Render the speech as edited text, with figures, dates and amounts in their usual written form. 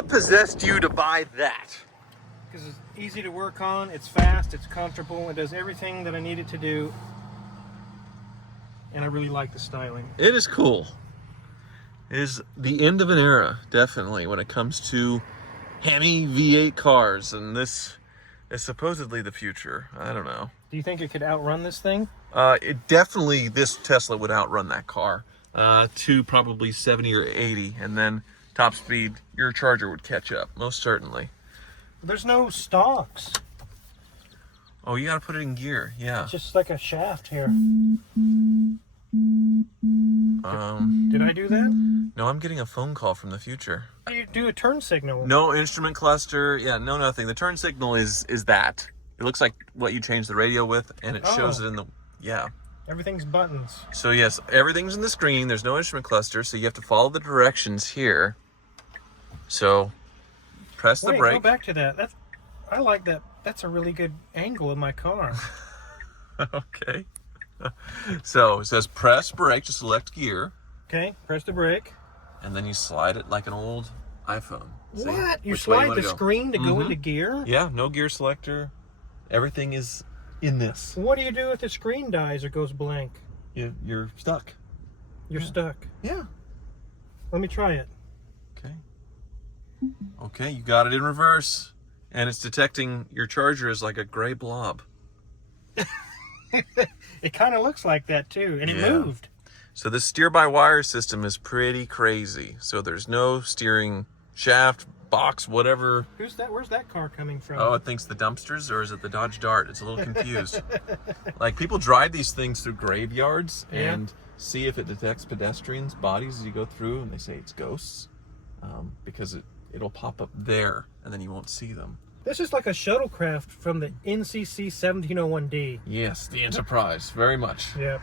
what possessed you to buy that? Because it's easy to work on, it's fast, it's comfortable, it does everything that I need it to do. And I really like the styling. It is cool. It is the end of an era, definitely, when it comes to Hemi V8 cars, and this is supposedly the future. I don't know. Do you think it could outrun this thing? This Tesla would outrun that car to probably 70 or 80, and then top speed, your Charger would catch up, most certainly. There's no stalks. Oh, you gotta put it in gear, yeah. It's just like a shaft here. Did I do that? No, I'm getting a phone call from the future. How do you do a turn signal? No instrument cluster, yeah, no nothing. The turn signal is that. It looks like what you change the radio with, and it shows it in the, yeah. Everything's buttons. So yes, everything's in the screen. There's no instrument cluster, so you have to follow the directions here. So, press the brake. Go back to that. I like that. That's a really good angle of my car. Okay. So, it says press brake to select gear. Okay, press the brake. And then you slide it like an old iPhone. See? What? You Which way slide the screen to go into gear? Yeah, no gear selector. Everything is in this. What do you do if the screen dies or goes blank? You're stuck. You're stuck. Yeah. Let me try it. Okay. Okay, you got it in reverse. And it's detecting your Charger as like a gray blob. It kind of looks like that too, and it moved. So this steer-by-wire system is pretty crazy. So there's no steering shaft, box, whatever. Who's that? Where's that car coming from? Oh, it thinks the dumpsters, or is it the Dodge Dart? It's a little confused. Like, people drive these things through graveyards and see if it detects pedestrians' bodies as you go through, and they say it's ghosts because it'll pop up there, and then you won't see them. This is like a shuttlecraft from the NCC 1701D. Yes, the Enterprise, very much. Yeah.